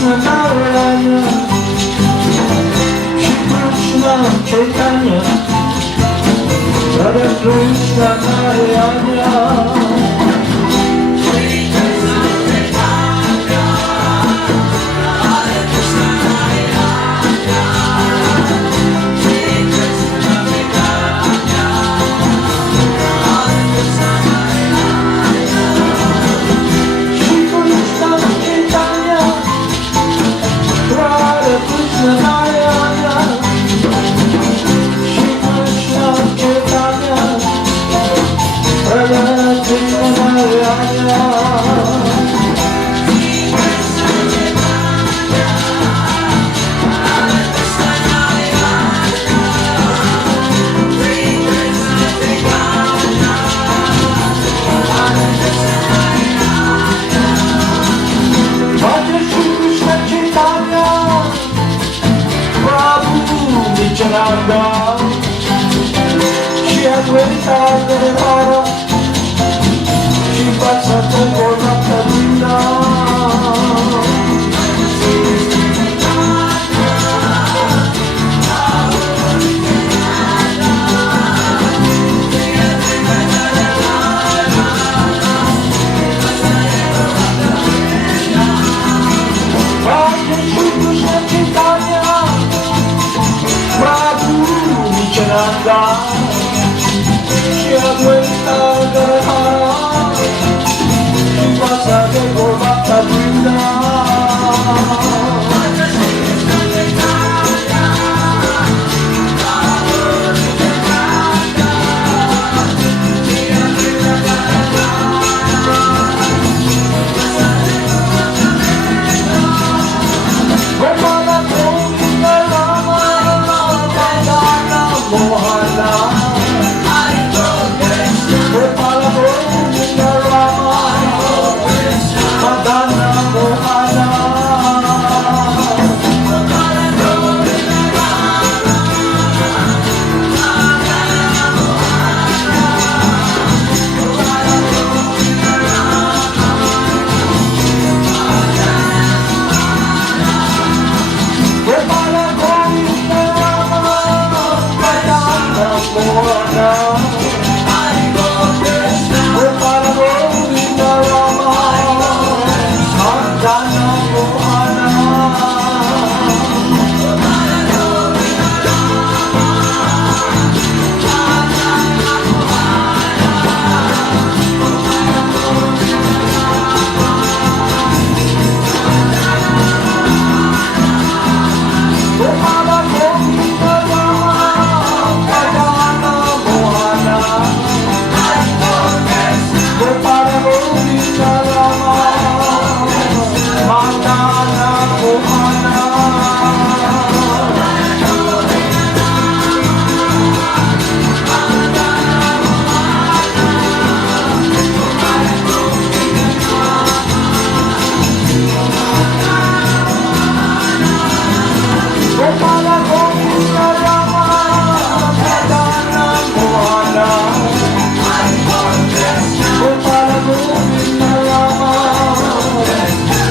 Narayana, Shri Krishna Chaitanya, Radha Krishna Narayana.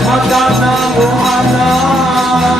Madana, Mohana.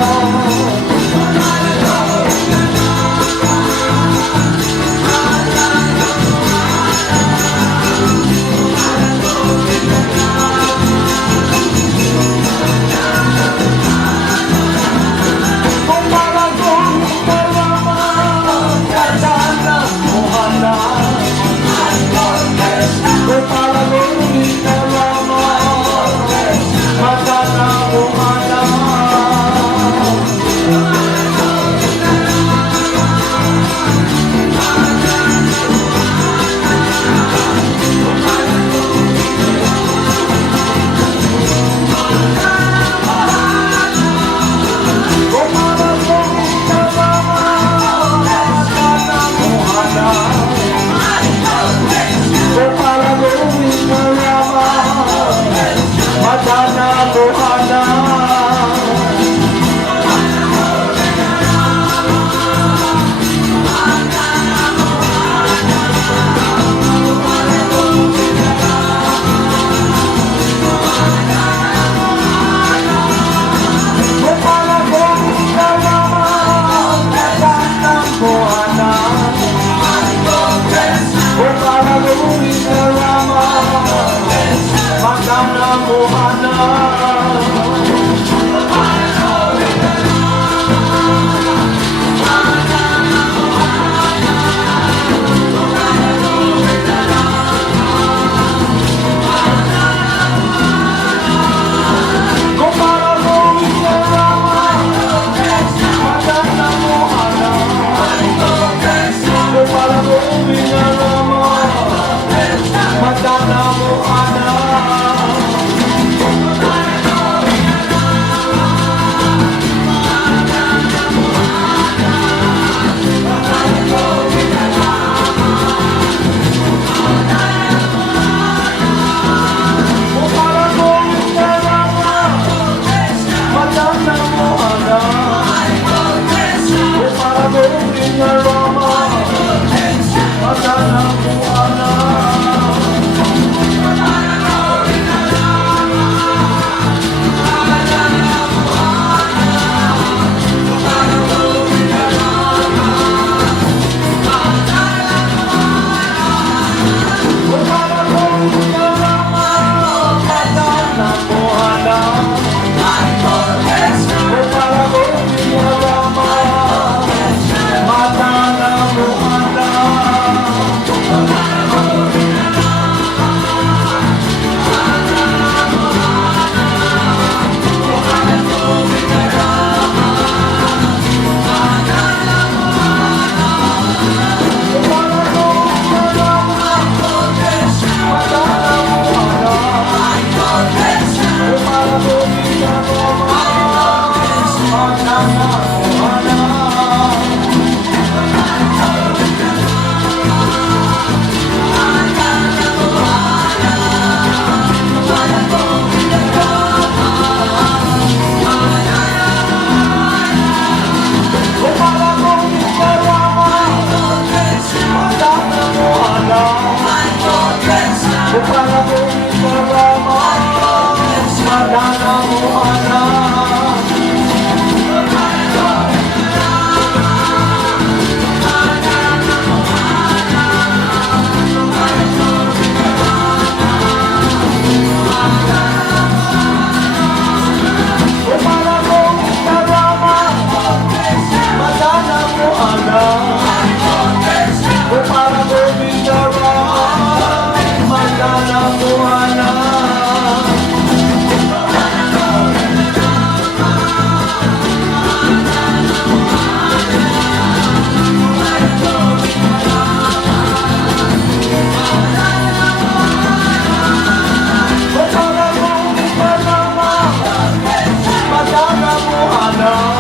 Mohana,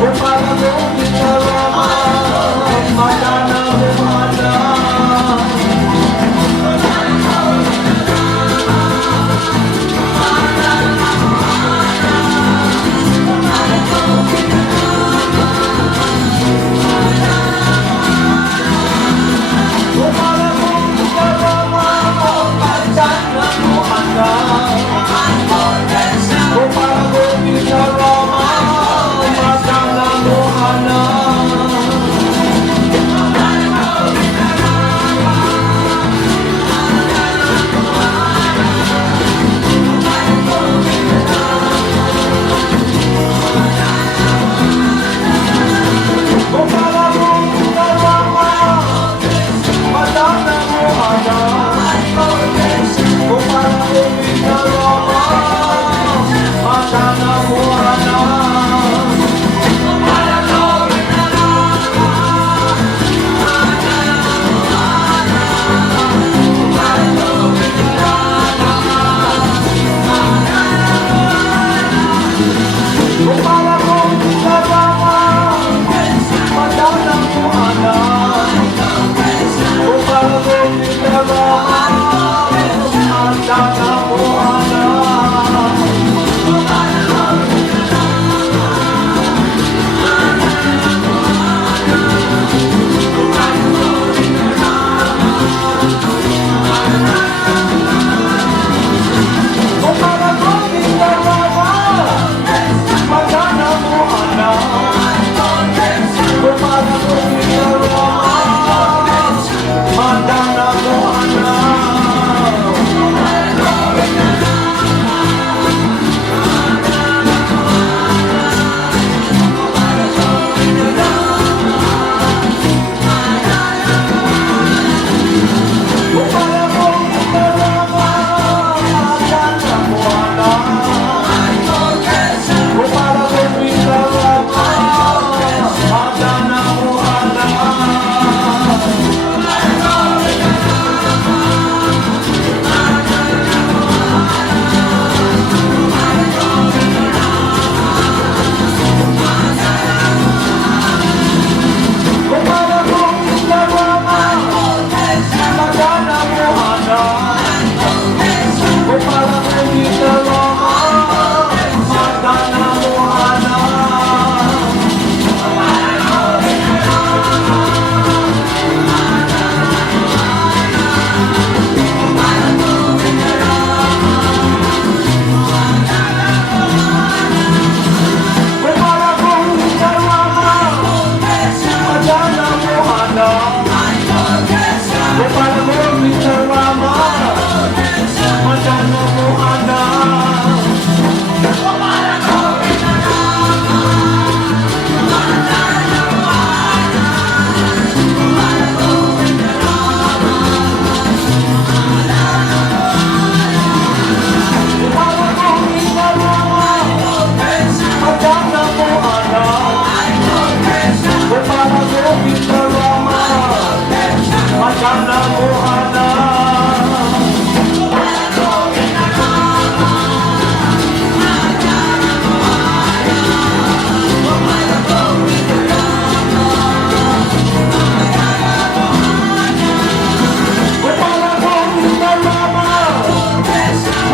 Gopala Govinda Rama, Madana Mohana.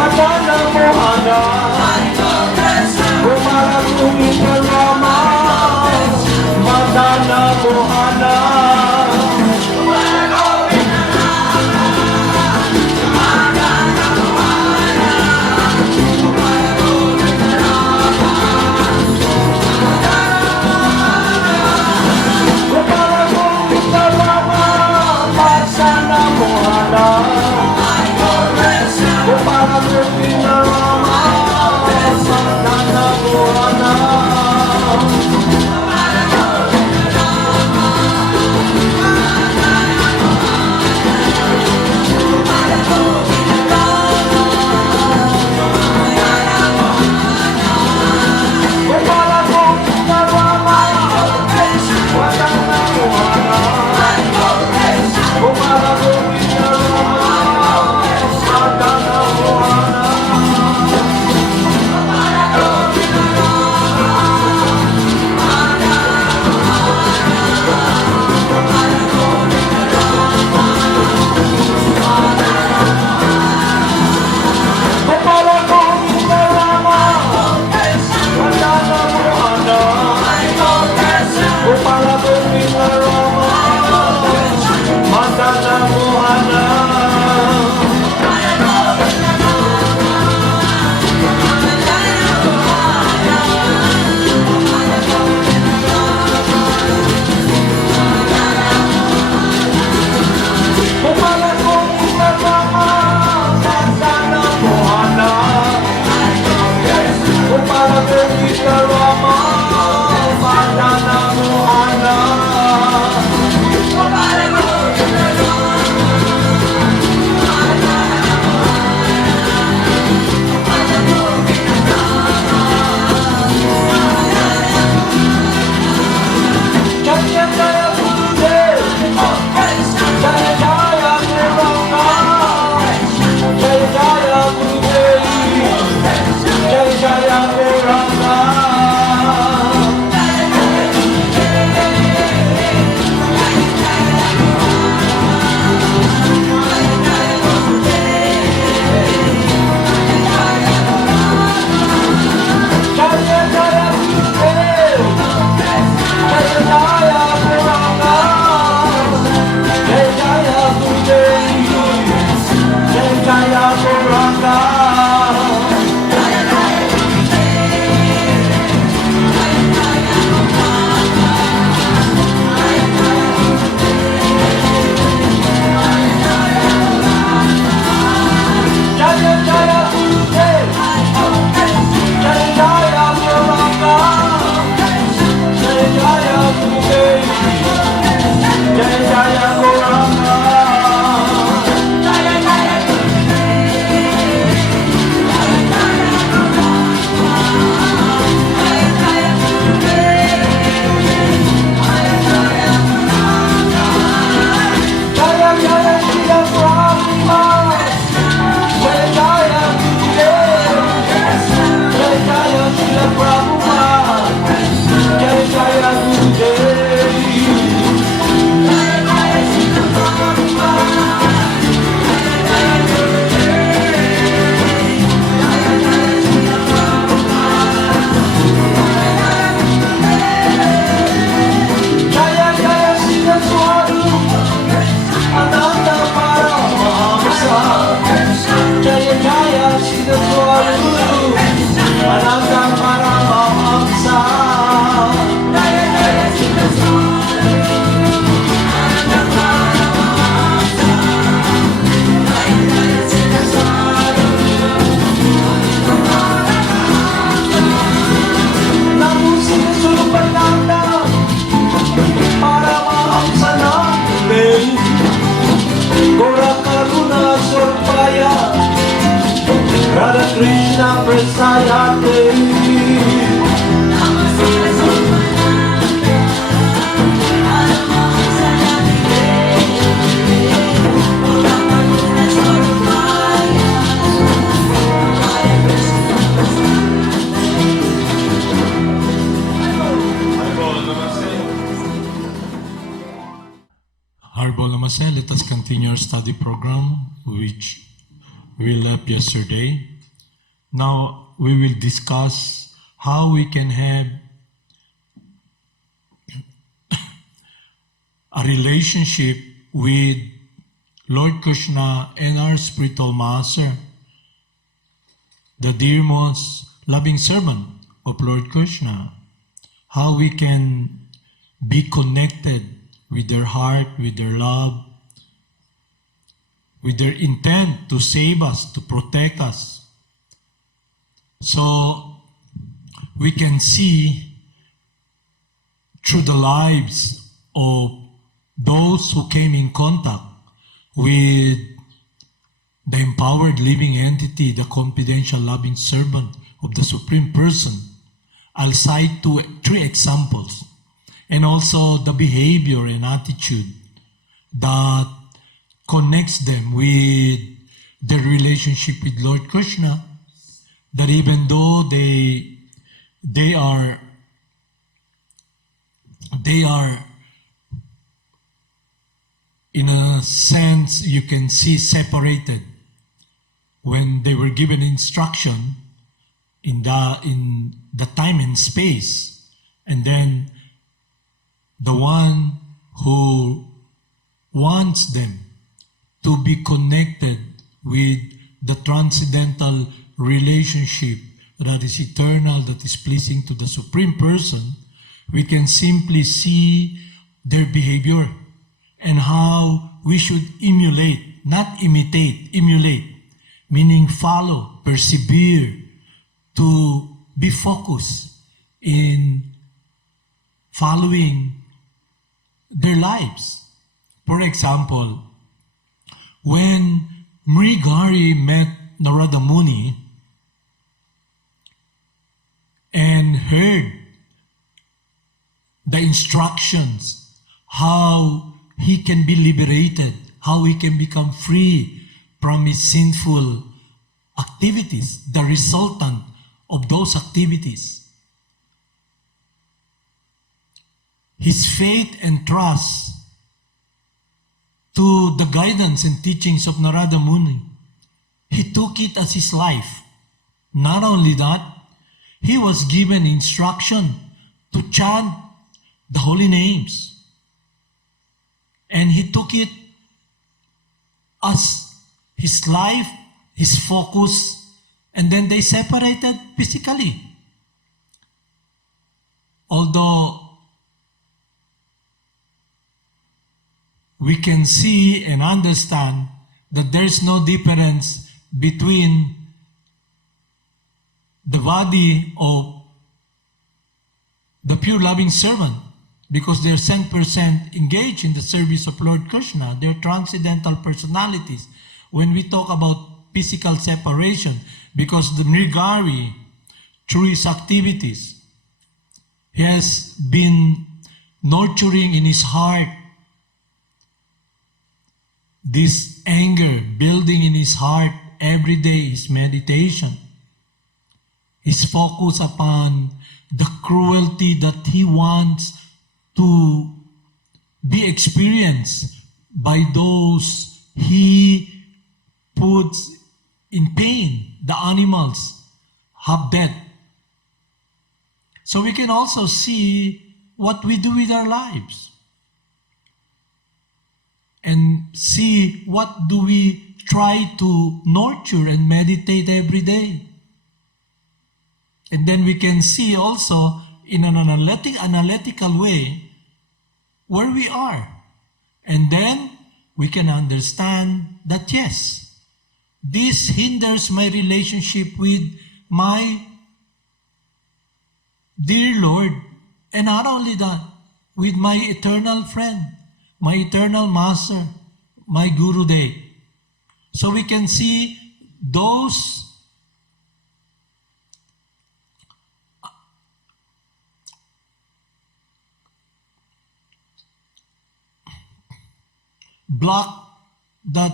Madana Mohana, Gopala Govinda Rama, Madana, Mohana. Jaya Jaya Gurudev, Jaya Jaya Nirvana, Jaya Jaya Gurudev, Jaya Jaya Nirvana. Jaya Jaya Gurudev, Jaya Jaya Nirvana, Jaya Jaya Gurudev, Jaya Jaya Nirvana. Jaya Jaya Gurudev, Jaya Jaya Nirvana, Jaya Jaya Gurudev, Jaya Jaya Gauranga. Jaya Jaya Shila Prabhupada, Jaya Jaya Gurudev, Jaya Jaya Shila Prabhupada, Jaya Jaya Gurudev. Jaya Jaya Siddhaswarupananda Paramahamsa, Jaya Jaya Siddhaswarupananda Paramahamsa. Namo Siddhaswarupananda Paramahamsa Nande, Gora Karuna Swarpaya, Radha Krishna Prasayate. Harbol Namaste. Let us continue our study program, which we left yesterday. Now we will discuss how we can have a relationship with Lord Krishna and our spiritual master, the dear most loving servant of Lord Krishna. How we can be connected with their heart, with their love, with their intent to save us, to protect us. So we can see through the lives of those who came in contact with the empowered living entity, the confidential loving servant of the Supreme Person. I'll cite three examples, and also the behavior and attitude that connects them with their relationship with Lord Krishna, that even though they are in a sense, you can see, separated when they were given instruction in the time and space, and then the one who wants them to be connected with the transcendental relationship that is eternal, that is pleasing to the Supreme Person, we can simply see their behavior and how we should emulate, not imitate, emulate, meaning follow, persevere, to be focused in following their lives. For example, when Mrigari met Narada Muni and heard the instructions how he can be liberated, how he can become free from his sinful activities, the resultant of those activities. His faith and trust to the guidance and teachings of Narada Muni, he took it as his life. Not only that, he was given instruction to chant the holy names. And he took it as his life, his focus, and then they separated physically. Although we can see and understand that there is no difference between the body of the pure loving servant, because they're 100% engaged in the service of Lord Krishna. They're transcendental personalities. When we talk about physical separation, because the Mrigari, through his activities, he has been nurturing in his heart this anger, building in his heart every day his meditation, his focus upon the cruelty that he wants to be experienced by those he puts in pain, the animals have death. So we can also see what we do with our lives and see what do we try to nurture and meditate every day. And then we can see also in an analytical way where we are. And then we can understand that yes, this hinders my relationship with my dear Lord, and not only that, with my eternal friend, my eternal master, my Guru Dev. So we can see those block that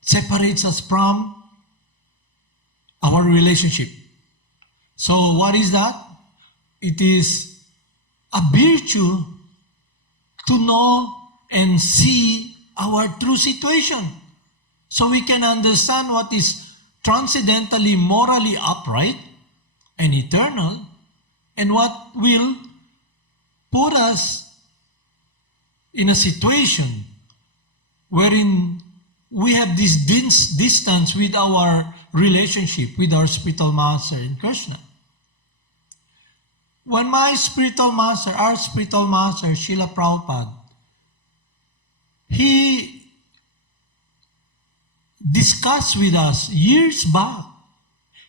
separates us from our relationship. So what is that? It is a virtue to know and see our true situation, so we can understand what is transcendentally morally upright and eternal, and what will put us in a situation wherein we have this distance with our relationship with our spiritual master in Krishna. When my spiritual master, our spiritual master, Srila Prabhupada, he discussed with us years back.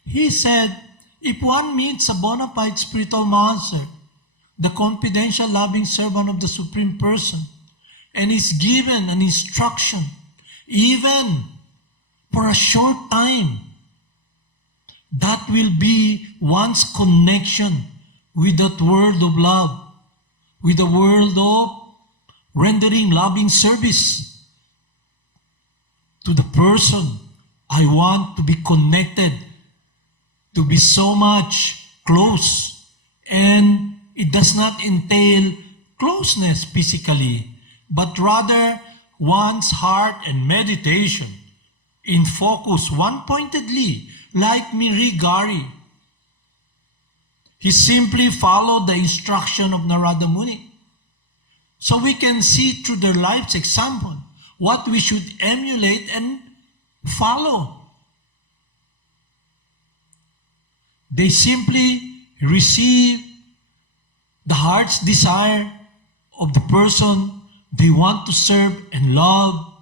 He said, if one meets a bona fide spiritual master, the confidential loving servant of the Supreme Person, and is given an instruction, even for a short time, that will be one's connection with that world of love, with the world of rendering loving service to the person I want to be connected, to be so much close. And it does not entail closeness physically, but rather one's heart and meditation in focus one-pointedly, like Mrigari. He simply followed the instruction of Narada Muni. So we can see through their life's example what we should emulate and follow. They simply receive the heart's desire of the person they want to serve and love,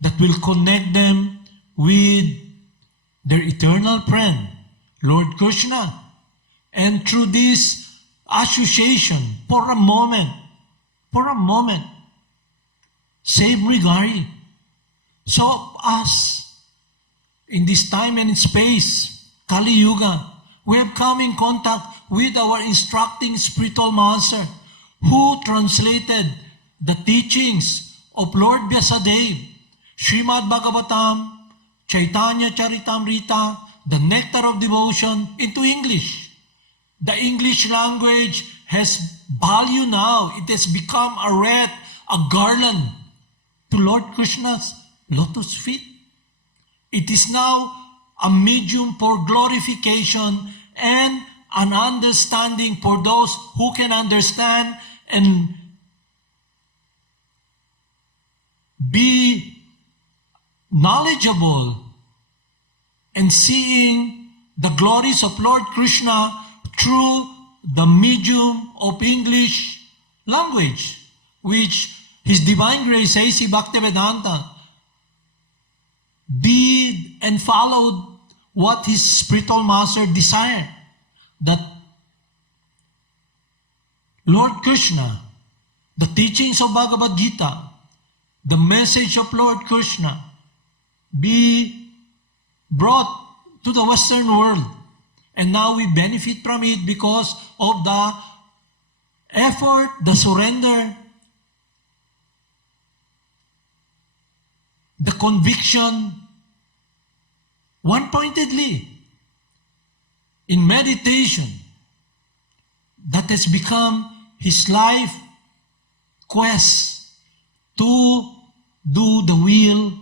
that will connect them with their eternal friend, Lord Krishna. And through this association, for a moment, save Mrigari. So us, in this time and space, Kali Yuga, we have come in contact with our instructing spiritual master who translated the teachings of Lord Vyasadeva, Srimad Bhagavatam, Chaitanya Charitamrita, the Nectar of Devotion, into English. The English language has value now. It has become a wreath, a garland to Lord Krishna's lotus feet. It is now a medium for glorification and an understanding for those who can understand and be knowledgeable and seeing the glories of Lord Krishna through the medium of English language, which His Divine Grace A.C. Bhaktivedanta did and followed what his spiritual master desired, that Lord Krishna, the teachings of Bhagavad Gita, the message of Lord Krishna be brought to the Western world. And now we benefit from it because of the effort, the surrender, the conviction, one-pointedly, in meditation, that has become his life quest to do the will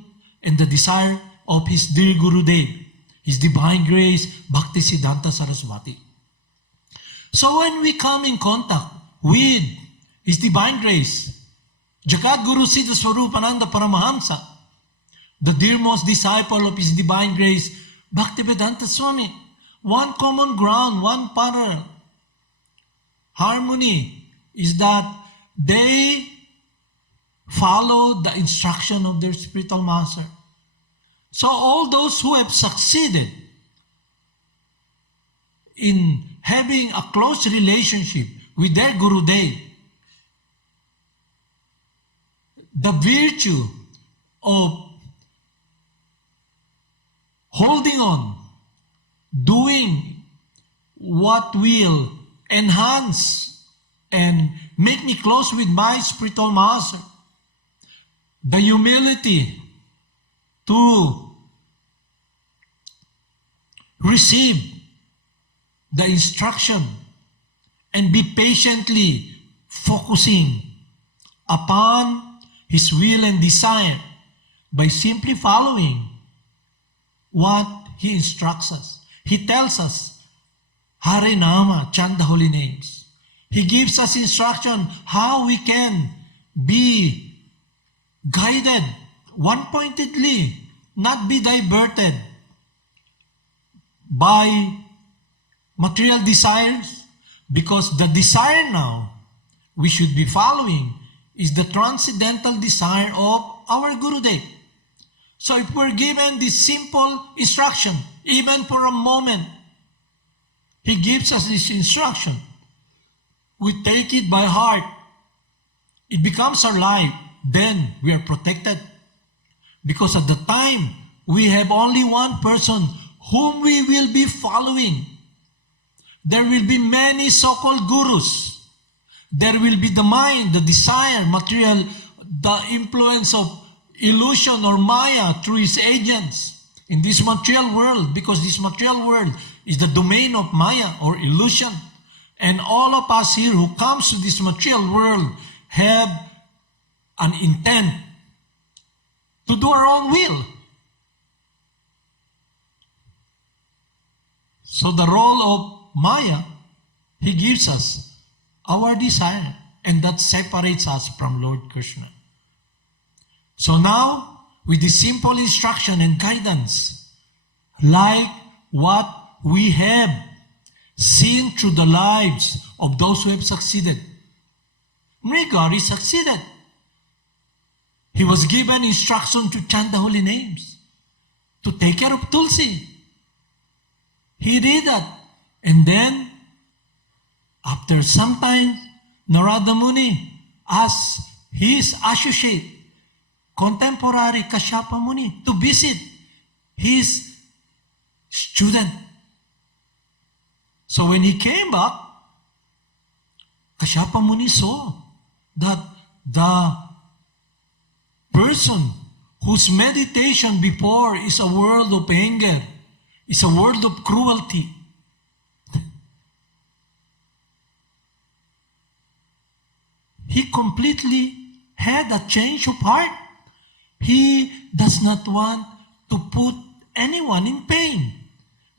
and the desire of his dear Gurudev, His Divine Grace, Bhakti Siddhanta Saraswati. So when we come in contact with His Divine Grace, Jagad Guru Siddhaswarupananda Paramahamsa, the dearmost disciple of His Divine Grace, Bhaktivedanta Swami, one common ground, one parallel harmony is that they follow the instruction of their spiritual master. So all those who have succeeded in having a close relationship with their Gurudev, the virtue of holding on, doing what will enhance and make me close with my spiritual master, the humility to receive the instruction and be patiently focusing upon his will and desire by simply following what he instructs us. He tells us, Hare Nama, chant the holy names. He gives us instruction how we can be guided one-pointedly, not be diverted by material desires, because the desire now we should be following is the transcendental desire of our Gurudev. So if we're given this simple instruction, even for a moment, he gives us this instruction, we take it by heart, it becomes our life, then we are protected. Because at the time, we have only one person whom we will be following. There will be many so-called gurus. There will be the mind, the desire, material, the influence of illusion or Maya through his agents in this material world, because this material world is the domain of Maya or illusion. And all of us here who comes to this material world have an intent to do our own will. So the role of Maya, he gives us our desire, and that separates us from Lord Krishna. So now, with this simple instruction and guidance, like what we have seen through the lives of those who have succeeded, Mrigari succeeded. He was given instruction to chant the holy names, to take care of Tulsi. He did that. And then After some time, Narada Muni asked his associate, contemporary Kashyapa Muni, to visit his student. So when he came back, Kashyapa Muni saw that the person whose meditation before is a world of anger, is a world of cruelty, he completely had a change of heart. He does not want to put anyone in pain.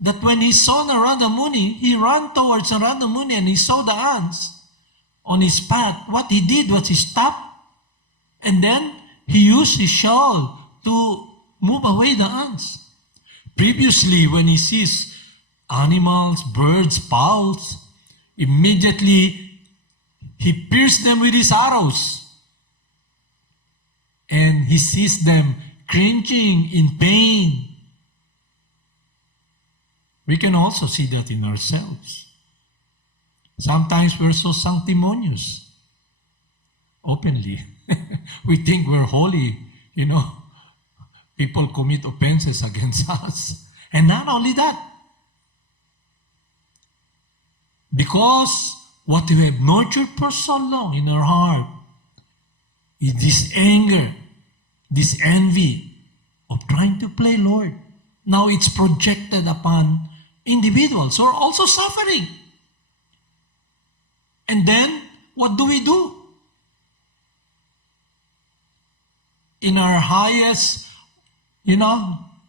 That when he saw Narada Muni, he ran towards Narada Muni and he saw the ants on his path. What he did was he stopped and then he used his shawl to move away the ants. Previously, when he sees animals, birds, fowls, immediately he pierced them with his arrows. And he sees them cringing in pain. We can also see that in ourselves. Sometimes we're so sanctimonious, openly. We think we're holy, People commit offenses against us. And not only that, because what we have nurtured for so long in our heart is this anger, this envy of trying to play Lord. Now it's projected upon individuals who are also suffering. And then, what do? In our highest,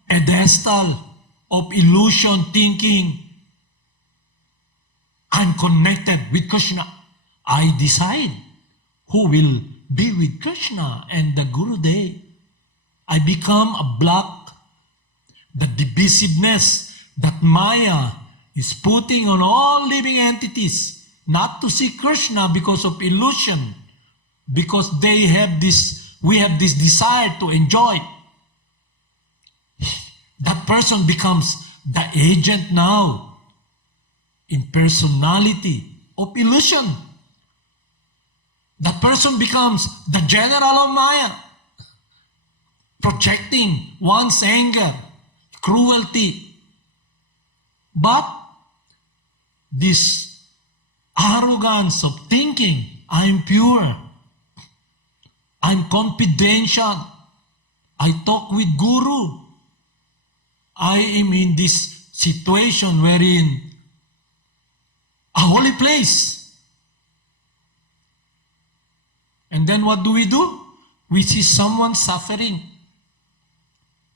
pedestal of illusion thinking, I'm connected with Krishna. I decide who will be with Krishna and the Gurudev. I become a block. The divisiveness that Maya is putting on all living entities, not to see Krishna because of illusion, because we have this desire to enjoy. That person becomes the agent now in personality of illusion. That person becomes the general of Maya, projecting one's anger, cruelty. But this arrogance of thinking, I'm pure, I'm confidential, I talk with Guru, I am in this situation wherein a holy place. And then what do? We see someone suffering.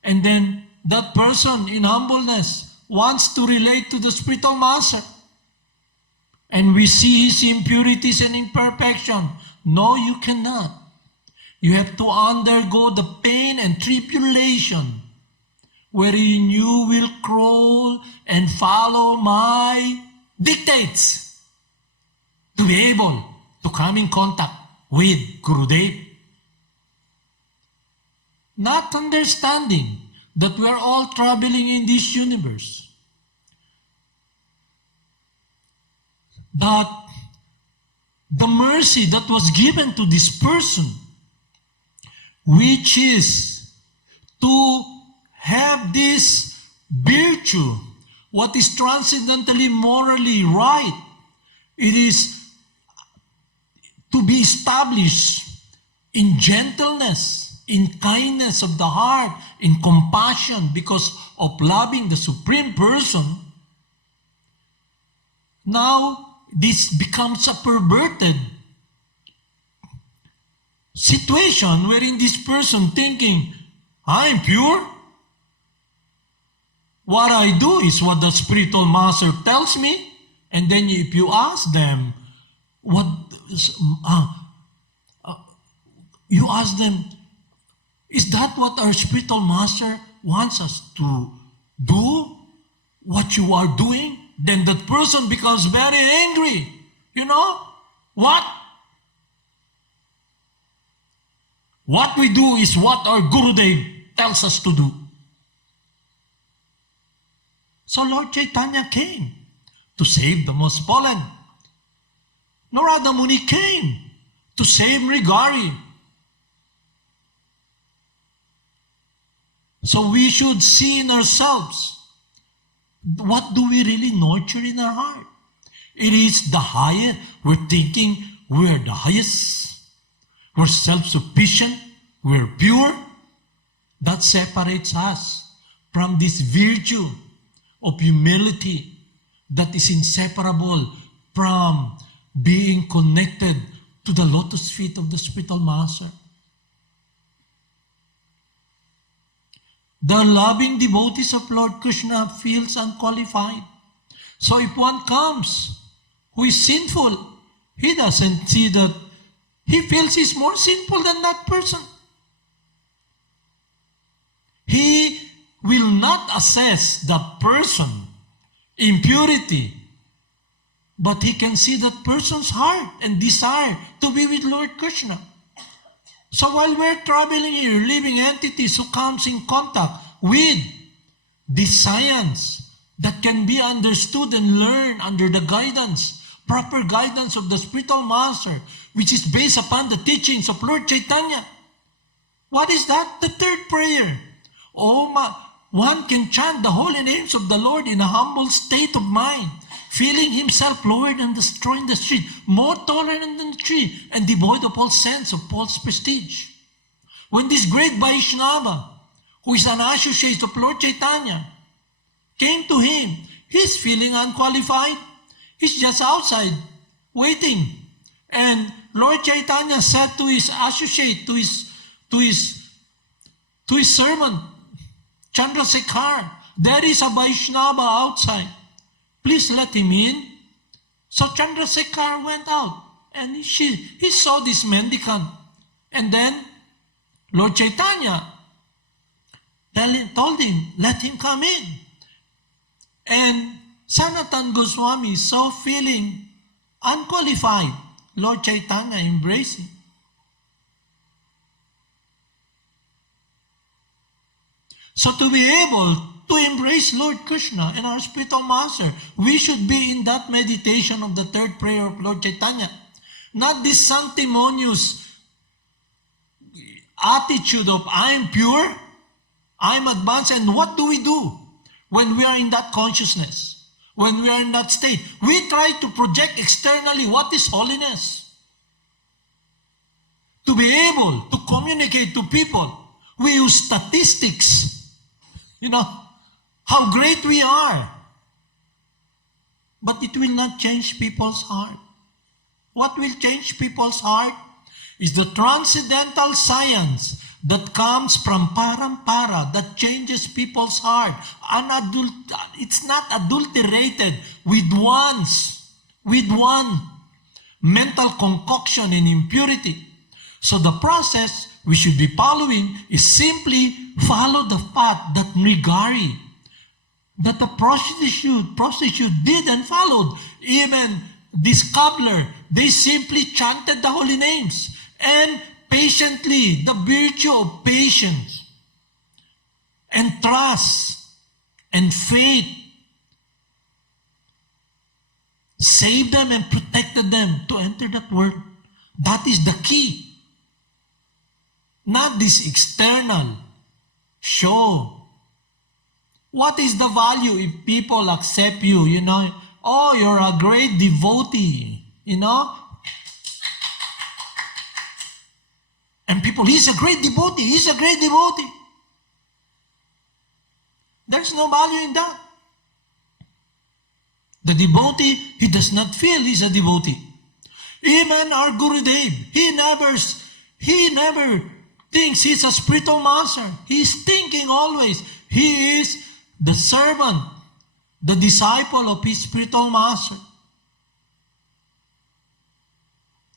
And then that person in humbleness wants to relate to the spiritual master. And we see his impurities and imperfection. No, you cannot. You have to undergo the pain and tribulation wherein you will crawl and follow my dictates to be able to come in contact with Gurudev. Not understanding that we are all traveling in this universe. That the mercy that was given to this person, which is to have this virtue, what is transcendentally morally right, it is to be established in gentleness, in kindness of the heart, in compassion because of loving the Supreme Person. Now, this becomes a perverted situation wherein this person thinking, I'm pure. What I do is what the spiritual master tells me. And then if you ask them, you ask them, is that what our spiritual master wants us to do? What you are doing? Then that person becomes very angry. What? What we do is what our Gurudev tells us to do. So Lord Chaitanya came to save the most fallen. Narada Muni came to save Mrigari. So we should see in ourselves, what do we really nurture in our heart? It is the higher. We're thinking we're the highest. We're self-sufficient. We're pure. That separates us from this virtue of humility that is inseparable from being connected to the lotus feet of the spiritual master. The loving devotees of Lord Krishna feels unqualified. So if one comes who is sinful, he doesn't see that he feels he's more sinful than that person. He will not assess the person impurity, but he can see that person's heart and desire to be with Lord Krishna. So while we're traveling here, living entities who comes in contact with this science that can be understood and learned under the guidance, proper guidance of the spiritual master, which is based upon the teachings of Lord Chaitanya. What is that? The third prayer. One can chant the holy names of the Lord in a humble state of mind, feeling himself lower than the straw in the street, more tolerant than the tree, and devoid of all sense of false prestige. When this great Vaishnava, who is an associate of Lord Chaitanya, came to him, he's feeling unqualified. He's just outside, waiting. And Lord Chaitanya said to his associate, to his servant, Chandrasekhar, there is a Vaishnava outside. Please let him in. So Chandrasekhar went out and he saw this mendicant. And then Lord Chaitanya told him, let him come in. And Sanatan Goswami saw feeling unqualified. Lord Chaitanya embraced him. So to be able to embrace Lord Krishna and our spiritual master, we should be in that meditation of the third prayer of Lord Chaitanya. Not this sanctimonious attitude of I'm pure, I'm advanced, and what do we do when we are in that consciousness? When we are in that state? We try to project externally what is holiness. To be able to communicate to people, we use statistics. How great we are. But it will not change people's heart. What will change people's heart is the transcendental science that comes from parampara, that changes people's heart. It's not adulterated with one mental concoction and impurity. So the process we should be following is simply follow the path that Mrigari, that the prostitute did and followed. Even this cobbler, they simply chanted the holy names and patiently, the virtue of patience and trust and faith saved them and protected them to enter that world. That is the key. Not this external show. What is the value if people accept you, oh, you're a great devotee, And people, he's a great devotee, he's a great devotee. There's no value in that. The devotee, he does not feel he's a devotee. Even our Gurudev, he never thinks he's a spiritual master. He's thinking always he is the servant, the disciple of his spiritual master.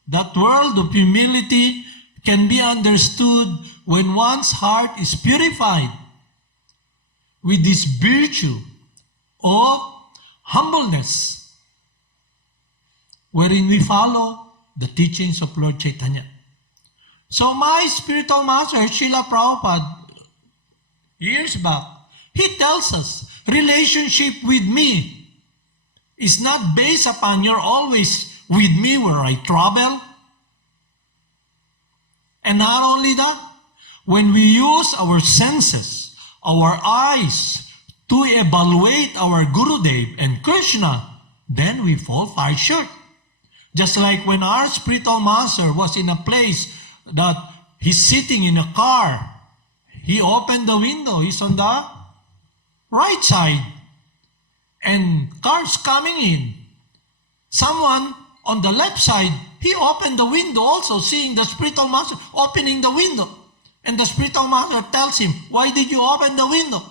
That world of humility can be understood when one's heart is purified with this virtue of humbleness, wherein we follow the teachings of Lord Chaitanya. So my spiritual master, Srila Prabhupada, years back, he tells us, relationship with me is not based upon you're always with me where I travel. And not only that, when we use our senses, our eyes, to evaluate our Gurudev and Krishna, then we fall far short. Just like when our spiritual master was in a place that he's sitting in a car, he opened the window, he's on the right side, and cars coming in. Someone on the left side, he opened the window also, seeing the spiritual master opening the window. And the spiritual master tells him, why did you open the window?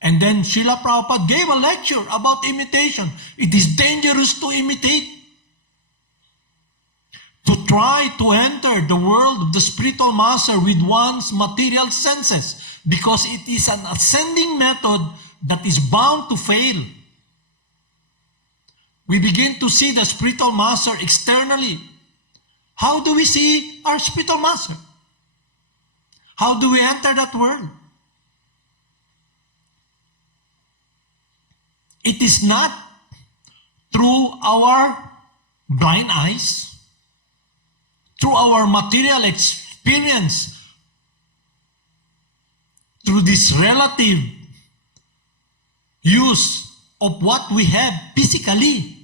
And then Srila Prabhupada gave a lecture about imitation. It is dangerous to imitate. To try to enter the world of the spiritual master with one's material senses, because it is an ascending method that is bound to fail. We begin to see the spiritual master externally. How do we see our spiritual master? How do we enter that world? It is not through our blind eyes, through our material experience, through this relative use of what we have physically.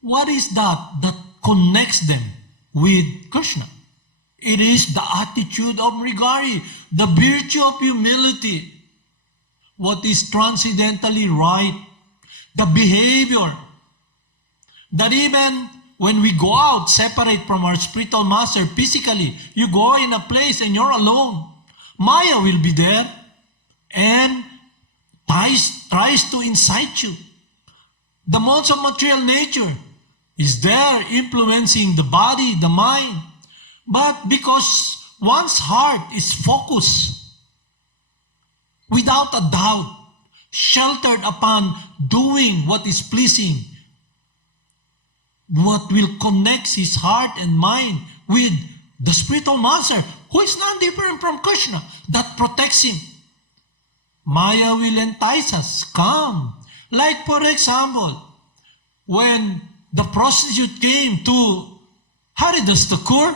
What is that connects them with Krishna? It is the attitude of Mrigari, the virtue of humility, what is transcendentally right, the behavior that even when we go out, separate from our spiritual master physically, you go in a place and you're alone, Maya will be there and tries to incite you. The modes of material nature is there influencing the body, the mind. But because one's heart is focused, without a doubt, sheltered upon doing what is pleasing, what will connect his heart and mind with the spiritual master, who is not different from Krishna, that protects him. Maya will entice us, come. Like for example, when the prostitute came to Haridas Thakur,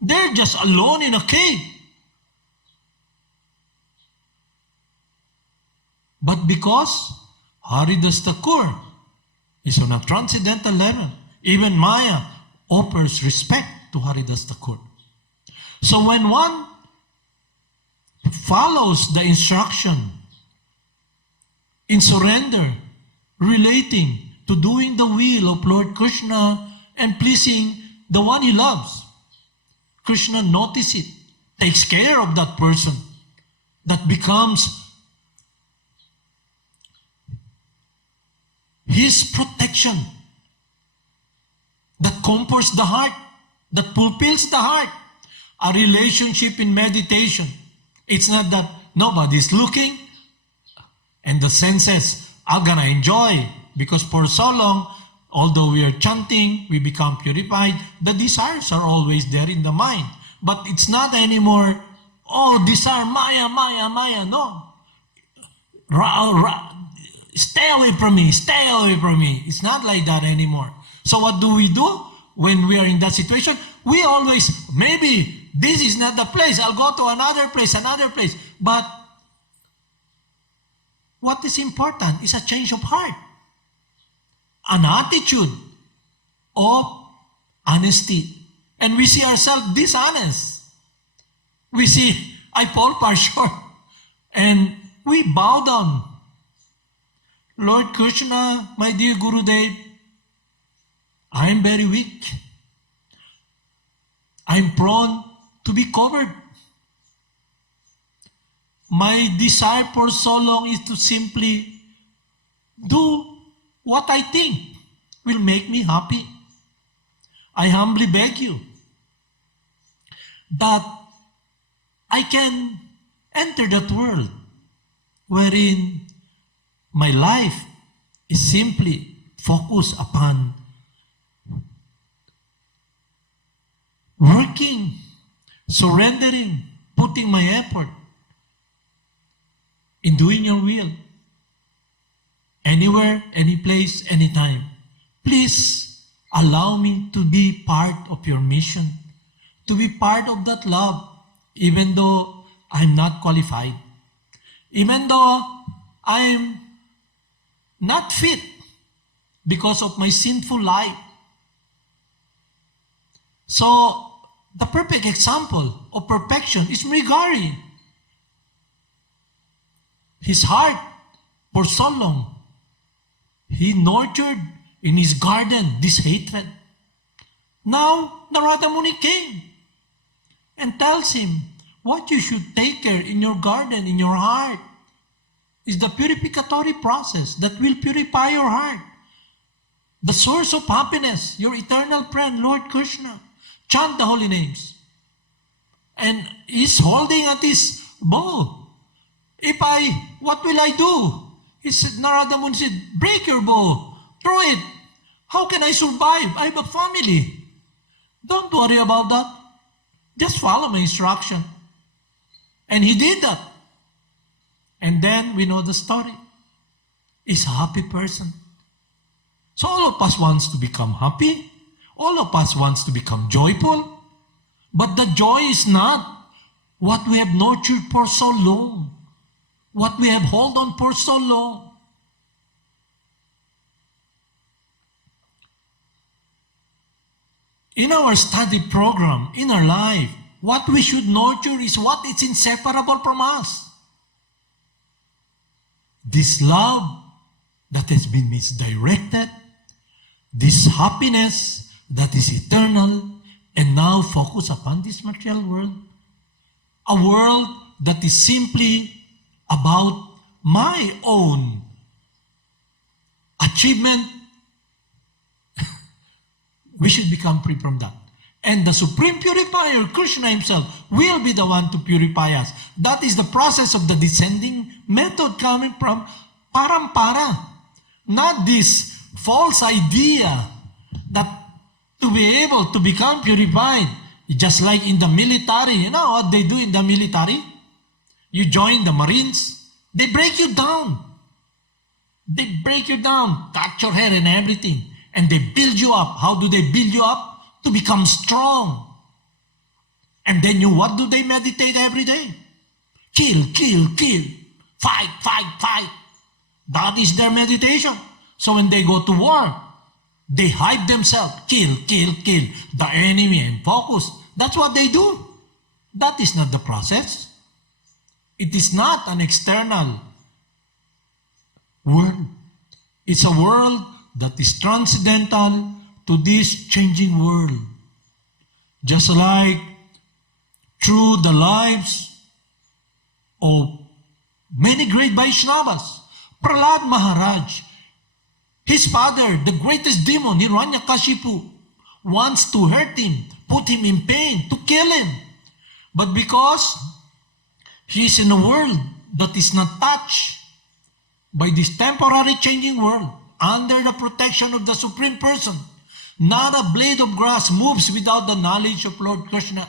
they're just alone in a cave. But because Haridas Thakur is on a transcendental level, even Maya offers respect to Haridas Thakur. So when one follows the instruction in surrender, relating to doing the will of Lord Krishna and pleasing the one he loves, Krishna notices it, takes care of that person, that becomes his protection, that comforts the heart, that fulfills the heart. A relationship in meditation. It's not that nobody's looking and the senses are gonna enjoy, because for so long, although we are chanting, we become purified, the desires are always there in the mind. But it's not anymore, oh, desire, Maya, Maya, Maya. No. Stay away from me, stay away from me. It's not like that anymore. So what do we do when we are in that situation? We always, maybe this is not the place, I'll go to another place, another place. But what is important is a change of heart, an attitude of honesty. And we see ourselves dishonest. We see, I fall far short. And we bow down. Lord Krishna, my dear Gurudev, I am very weak. I am prone to be covered. My desire for so long is to simply do what I think will make me happy. I humbly beg you that I can enter that world wherein my life is simply focused upon working, surrendering, putting my effort in doing your will. Anywhere, any place, anytime. please allow me to be part of your mission, to be part of that love, even though I'm not qualified, even though I'm not fit because of my sinful life. So, the perfect example of perfection is Mrigari. His heart, for so long, he nurtured in his garden this hatred. Now, Narada Muni came and tells him, what you should take care in your garden, in your heart, is the purificatory process that will purify your heart. The source of happiness, your eternal friend, Lord Krishna. Chant the holy names. And he's holding at his bow. What will I do? He said, Narada Muni said, break your bow, throw it. How can I survive? I have a family. Don't worry about that. Just follow my instruction. And he did that. And then we know the story. He's a happy person. So all of us wants to become happy. All of us wants to become joyful. But the joy is not what we have nurtured for so long. What we have held on for so long. In our study program, in our life, what we should nurture is what is inseparable from us. This love that has been misdirected, this happiness that is eternal, and now focus upon this material world. A world that is simply about my own achievement. We should become free from that. And the Supreme Purifier, Krishna himself, will be the one to purify us. That is the process of the descending method coming from parampara. Not this false idea that to be able to become purified, just like in the military. You know what they do in the military? You join the Marines, they break you down. They break you down, cut your hair and everything. And they build you up. How do they build you up? To become strong. And then what do they meditate every day? Kill, kill, kill. Fight, fight, fight. That is their meditation. So when they go to war, they hype themselves. Kill, kill, kill the enemy and focus. That's what they do. That is not the process. It is not an external world. It's a world that is transcendental to this changing world. Just like through the lives of many great Vaishnavas, Prahlad Maharaj, his father, the greatest demon, Hiranyakashipu, wants to hurt him, put him in pain, to kill him. But because he is in a world that is not touched by this temporary changing world, under the protection of the Supreme Person, not a blade of grass moves without the knowledge of Lord Krishna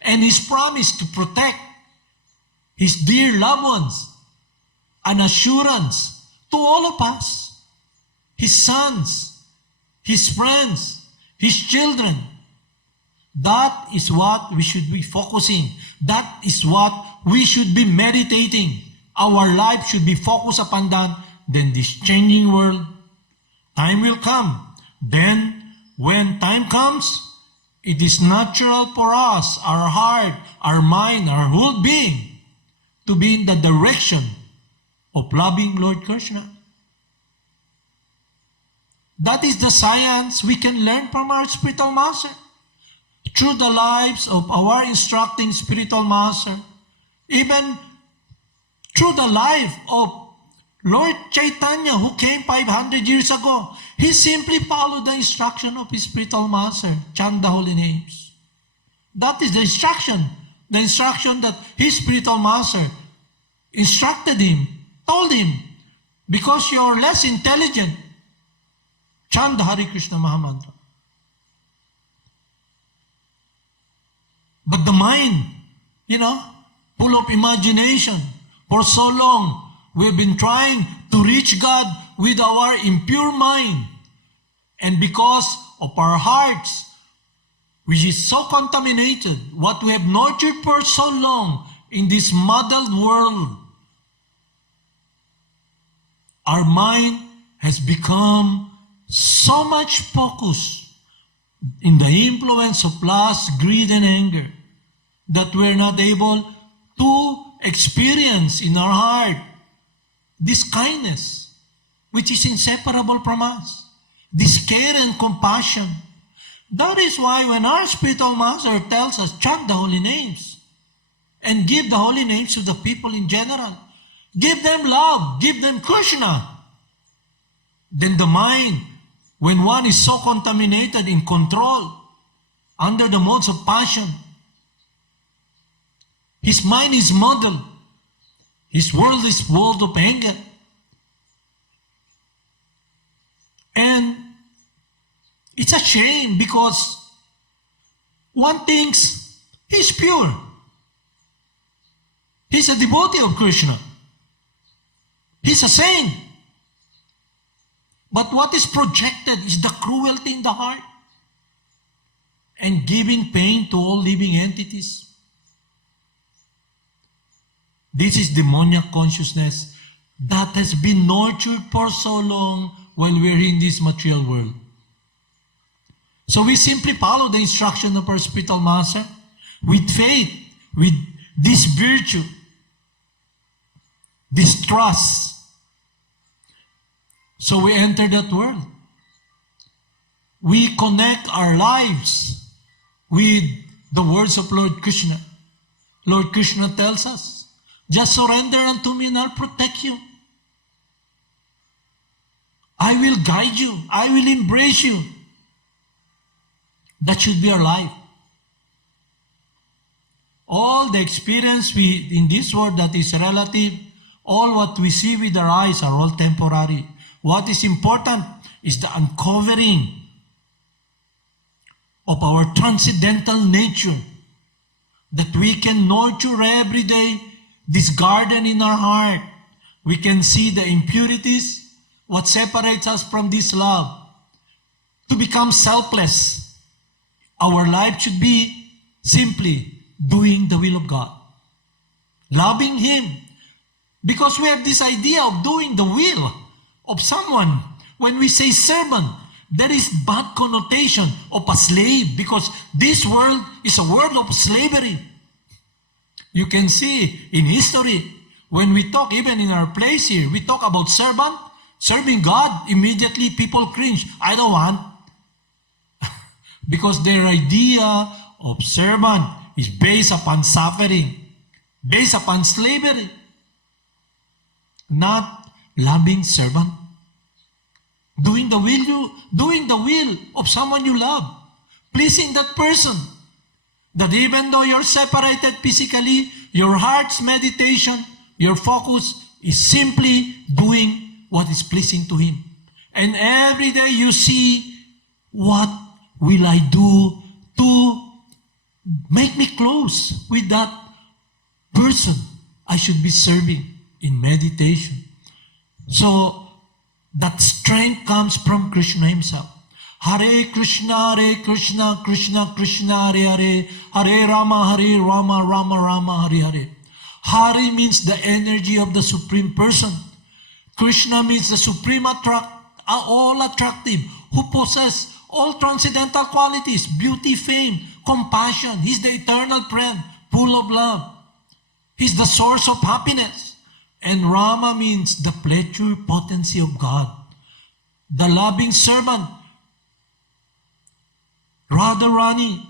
and his promise to protect his dear loved ones, an assurance to all of us, his sons, his friends, his children. That is what we should be focusing. That is what we should be meditating. Our life should be focused upon that. Then this changing world, time will come. Then, when time comes, it is natural for us, our heart, our mind, our whole being, to be in the direction of loving Lord Krishna. That is the science we can learn from our spiritual master. Through the lives of our instructing spiritual master, even through the life of Lord Chaitanya, who came 500 years ago, he simply followed the instruction of his spiritual master, chant the holy names. That is the instruction that his spiritual master instructed him, told him, because you are less intelligent, chant the Hare Krishna Mahamantra. But the mind, full of imagination, for so long, we've been trying to reach God with our impure mind. And because of our hearts, which is so contaminated, what we have nurtured for so long in this muddled world, our mind has become so much focused in the influence of lust, greed, and anger that we're not able to experience in our heart this kindness, which is inseparable from us, this care and compassion. That is why when our spiritual master tells us, chant the holy names and give the holy names to the people in general, give them love, give them Krishna, then the mind, when one is so contaminated in control, under the modes of passion, his mind is muddled. His world is world of anger. And it's a shame because one thinks he's pure. He's a devotee of Krishna. He's a saint. But what is projected is the cruelty in the heart and giving pain to all living entities. This is demoniac consciousness that has been nurtured for so long when we're in this material world. So we simply follow the instruction of our spiritual master with faith, with this virtue, this trust. So we enter that world. We connect our lives with the words of Lord Krishna. Lord Krishna tells us, just surrender unto me and I'll protect you. I will guide you. I will embrace you. That should be our life. All the experience we in this world that is relative, all what we see with our eyes are all temporary. What is important is the uncovering of our transcendental nature, that we can nurture every day this garden in our heart. We can see the impurities, what separates us from this love, to become selfless. Our life should be simply doing the will of God, loving Him, because we have this idea of doing the will of someone. When we say servant, there is bad connotation of a slave, because this world is a world of slavery. You can see in history, when we talk, even in our place here, we talk about servant, serving God, immediately people cringe. I don't want. Because their idea of servant is based upon suffering, based upon slavery, not loving servant. Doing the will of someone you love, pleasing that person. That even though you're separated physically, your heart's meditation, your focus is simply doing what is pleasing to Him. And every day you see, what will I do to make me close with that person I should be serving in meditation? So that strength comes from Krishna Himself. Hare Krishna, Krishna Krishna, Hare Hare, Hare Rama, Rama Rama, Hare Hare. Hare means the energy of the Supreme Person. Krishna means the supreme all attractive, who possess all transcendental qualities, beauty, fame, compassion. He's the eternal friend, full of love. He's the source of happiness. And Rama means the pleasure potency of God, the loving servant, Radharani,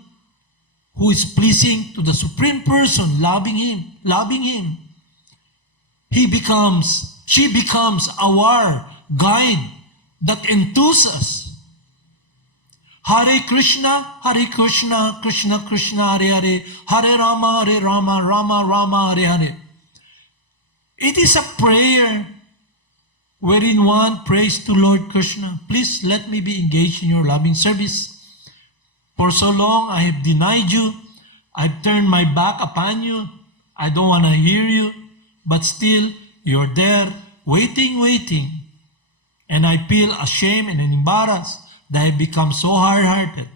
who is pleasing to the Supreme Person, loving Him. She becomes our guide that enthuses us. Hare Krishna, Krishna Krishna, Hare Hare, Hare Rama, Rama Rama, Hare Hare. It is a prayer wherein one prays to Lord Krishna, please let me be engaged in your loving service. For so long I have denied you, I've turned my back upon you, I don't want to hear you, but still you're there waiting. And I feel ashamed and embarrassed that I become so hard-hearted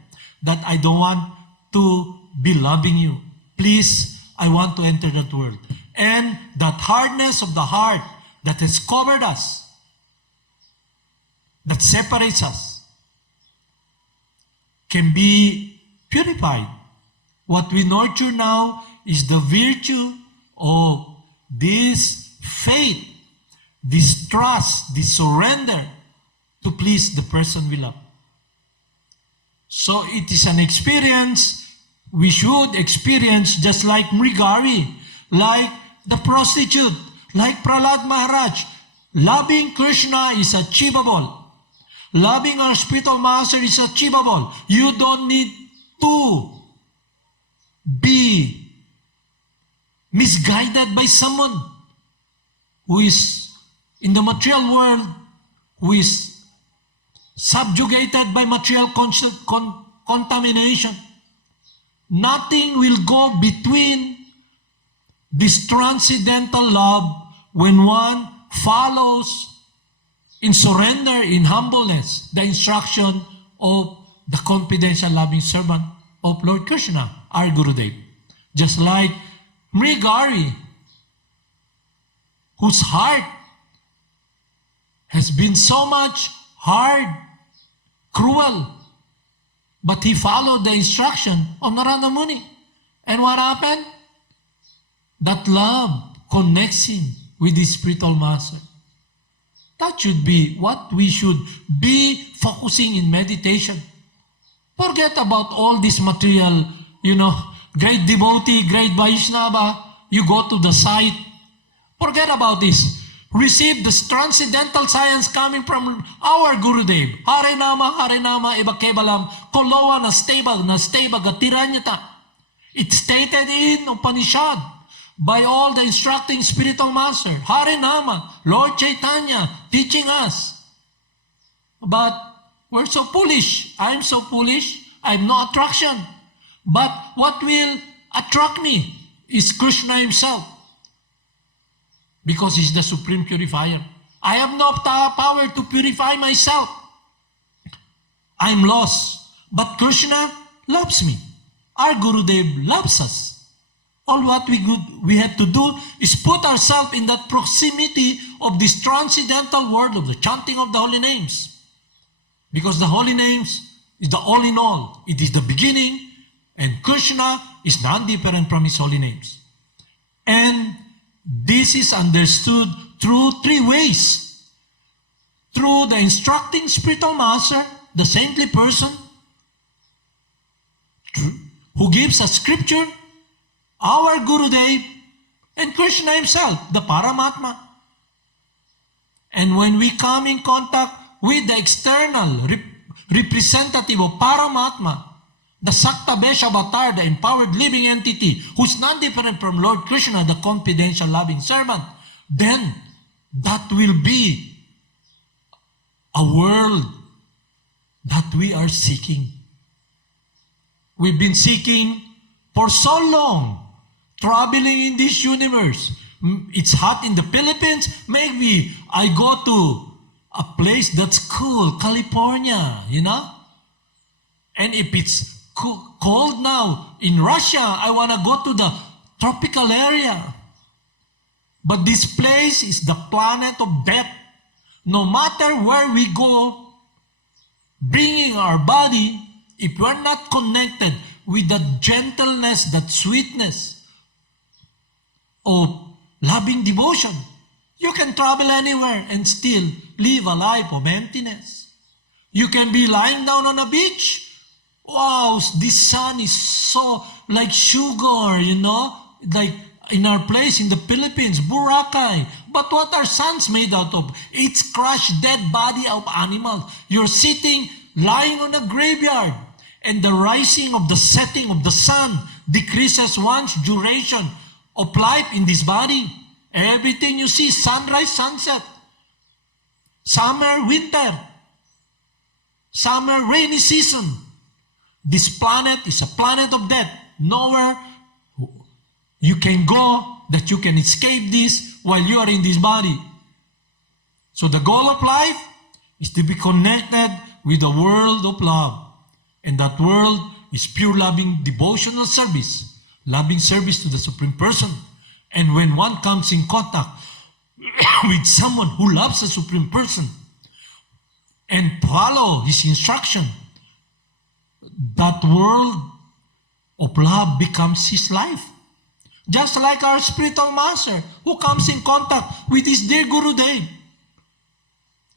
that I don't want to be loving you. Please, I want to enter that world. And that hardness of the heart that has covered us, that separates us, can be purified. What we nurture now is the virtue of this faith, this trust, this surrender to please the person we love. So it is an experience we should experience just like Mrigari, like the prostitute, like Prahlad Maharaj. Loving Krishna is achievable. Loving our spiritual master is achievable. You don't need to be misguided by someone who is in the material world, who is subjugated by material contamination. Nothing will go between this transcendental love when one follows in surrender, in humbleness, the instruction of the confidential loving servant of Lord Krishna, our Gurudev. Just like Mrigari, whose heart has been so much hard, cruel, but he followed the instruction of Narada Muni. And what happened? That love connects him with his spiritual master. That should be what we should be focusing in meditation. Forget about all this material, great devotee, great Vaishnava. You go to the site. Forget about this. Receive the transcendental science coming from our Gurudev. Harinama, eva kevalam, kolowa nasteva gatiranyata. It's stated in Upanishad by all the instructing spiritual master. Harinama, Lord Chaitanya, teaching us. But we're so foolish. I'm so foolish. I have no attraction. But what will attract me is Krishna himself. Because he's the supreme purifier. I have no power to purify myself. I'm lost. But Krishna loves me. Our Gurudev loves us. All what we have to do is put ourselves in that proximity of this transcendental world of the chanting of the holy names. Because the holy names is the all in all. It is the beginning, and Krishna is non-different from his holy names. And this is understood through three ways. Through the instructing spiritual master, the saintly person, who gives us scripture, our Gurudev, and Krishna himself, the Paramatma. And when we come in contact with the external representative of Paramatma, the Saktabesha avatar, the empowered living entity, who's not different from Lord Krishna, the confidential loving servant, then that will be a world that we are seeking. We've been seeking for so long, traveling in this universe. It's hot in the Philippines. Maybe I go to a place that's cool, California, And if it's cold now in Russia, I want to go to the tropical area. But this place is the planet of death. No matter where we go, bringing our body, if we're not connected with that gentleness, that sweetness of loving devotion, you can travel anywhere and still live a life of emptiness. You can be lying down on a beach. Wow, this sun is so like sugar, like in our place in the Philippines, Boracay. But what are suns made out of? It's crushed dead body of animals. You're sitting, lying on a graveyard, and the rising of the setting of the sun decreases one's duration of life in this body. Everything you see, sunrise, sunset, summer, winter, summer, rainy season. This planet is a planet of death. Nowhere you can go that you can escape this while you are in this body. So the goal of life is to be connected with a world of love. And that world is pure loving devotional service, loving service to the Supreme Person. And when one comes in contact with someone who loves the Supreme Person and follow his instruction, that world of love becomes his life. Just like our spiritual master who comes in contact with his dear Gurudev,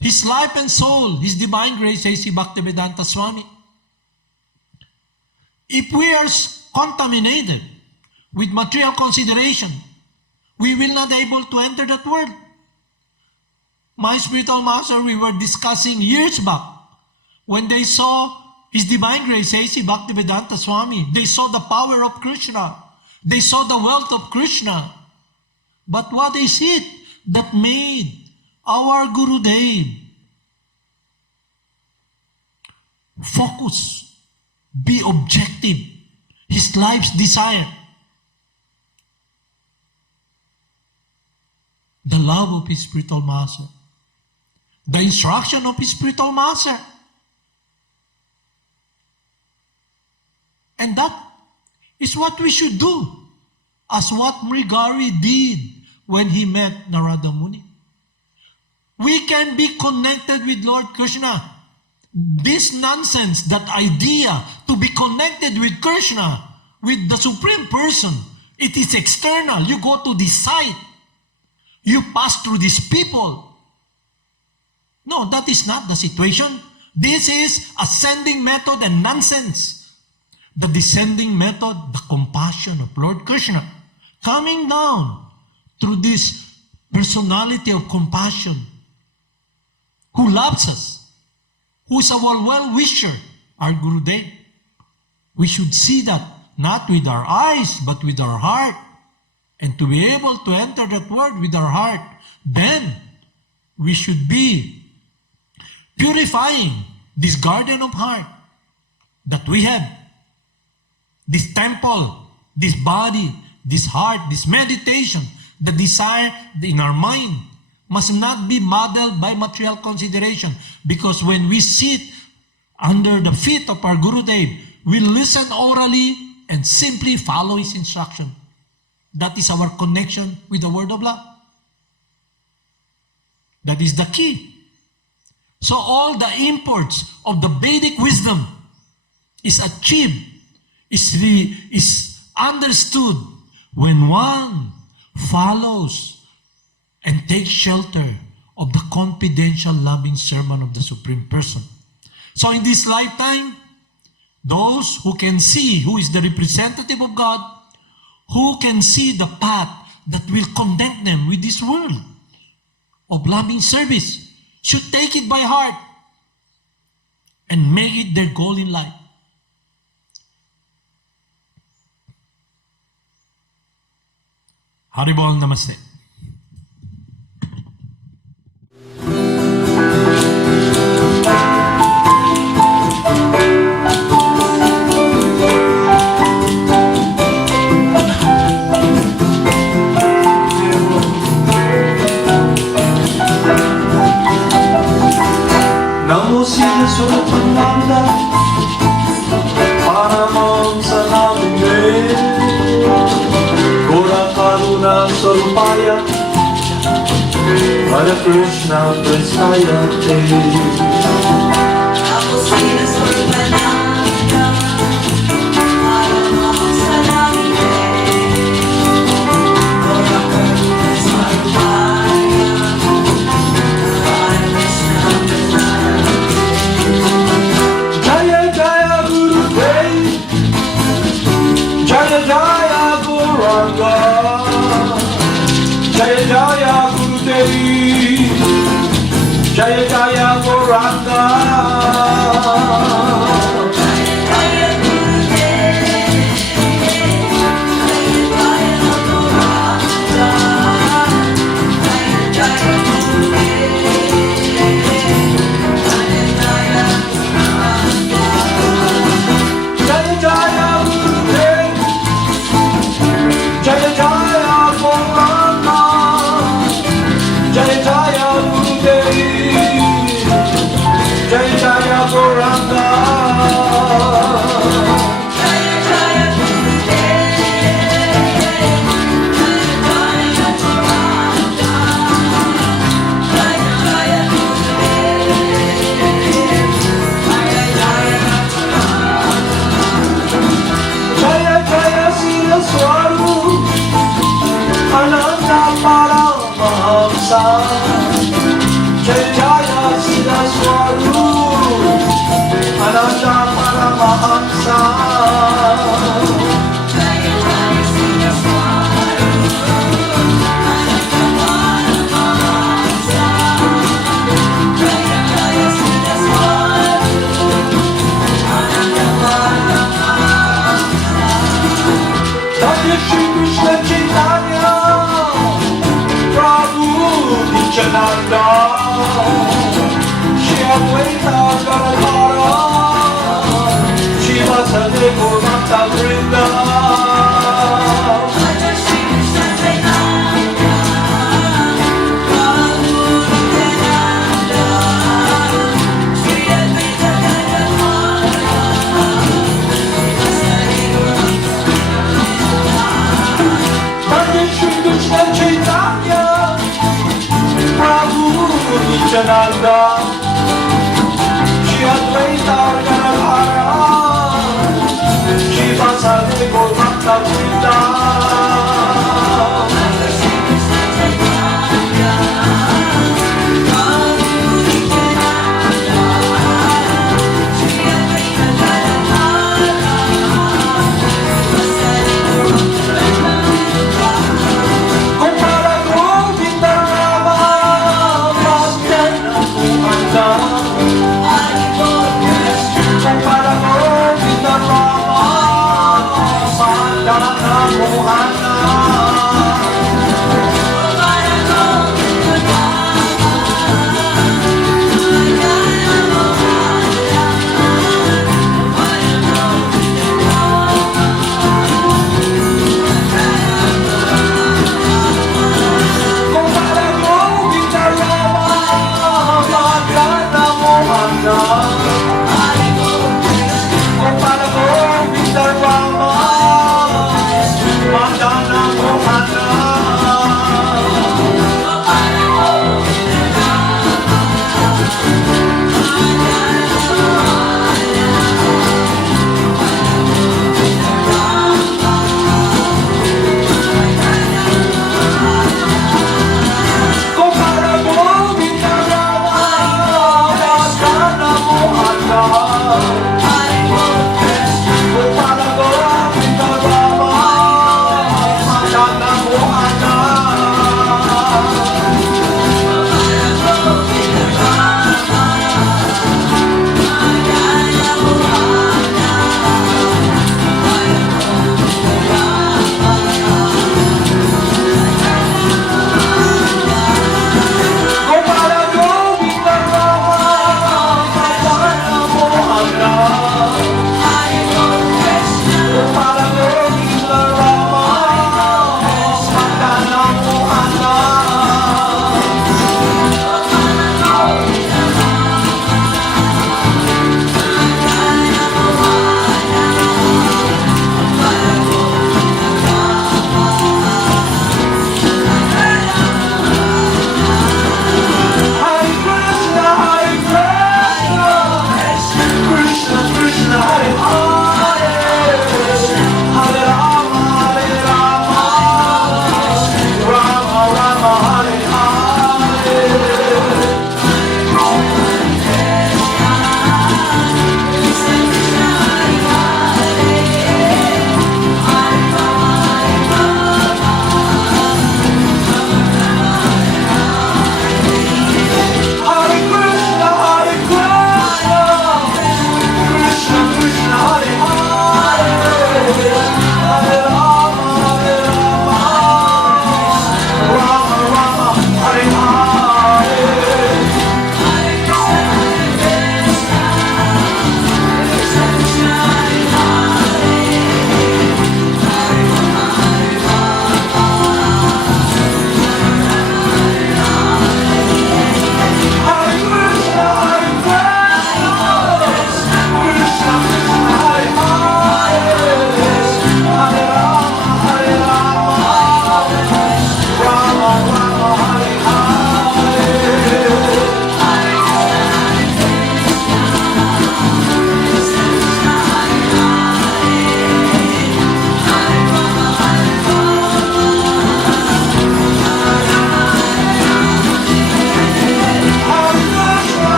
his life and soul, his divine grace, A.C. Bhaktivedanta Swami. If we are contaminated with material consideration, we will not be able to enter that world. My spiritual master, we were discussing years back, when they saw his divine grace, A.C. Bhaktivedanta Swami, they saw the power of Krishna. They saw the wealth of Krishna. But what is it that made our Gurudev focus, be objective, his life's desire? The love of his spiritual master, the instruction of his spiritual master. And that is what we should do, as what Mrigari did when he met Narada Muni. We can be connected with Lord Krishna. This nonsense, that idea to be connected with Krishna, with the Supreme Person, it is external. You go to this site. You pass through these people. No, that is not the situation. This is ascending method and nonsense. The descending method, the compassion of Lord Krishna, coming down through this personality of compassion, who loves us, who is our well-wisher, our Gurudev. We should see that not with our eyes, but with our heart. And to be able to enter that world with our heart, then we should be purifying this garden of heart that we have. This temple, this body, this heart, this meditation, the desire in our mind must not be modeled by material consideration. Because when we sit under the feet of our Gurudev, we listen orally and simply follow his instruction. That is our connection with the word of love. That is the key. So all the imports of the Vedic wisdom is achieved, is understood when one follows and takes shelter of the confidential loving servant of the Supreme Person. So in this lifetime, those who can see who is the representative of God, who can see the path that will connect them with this world of loving service, should take it by heart and make it their goal in life. Haribol Namaste. Namo Siddhaswarupananda, Paramahamsa Namine, Gora Karuna Sarupaya, Hare Krishna Prasayate. Namo Siddhaswarupananda, Paramahamsa Namine, Gora Karuna Sarupaya, Hare Krishna Prasayate. Jaya Jaya Gurudev, Jaya Jaya Gauranga, Jaya Jaya Gurudev, Jaya Jaya Gauranga. Jaya Gurudev, Jaya Jaya Gauranga, Jaya Jaya Gurudev, Jaya Jaya Gauranga. Jaya Jaya Gurudev, Jaya Jaya Gauranga, Jaya Jaya Gurudev, Jaya Nityananda, Shri Advaita Gadadhara, Shri Vasudeva Gauranga Gita.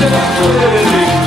Jai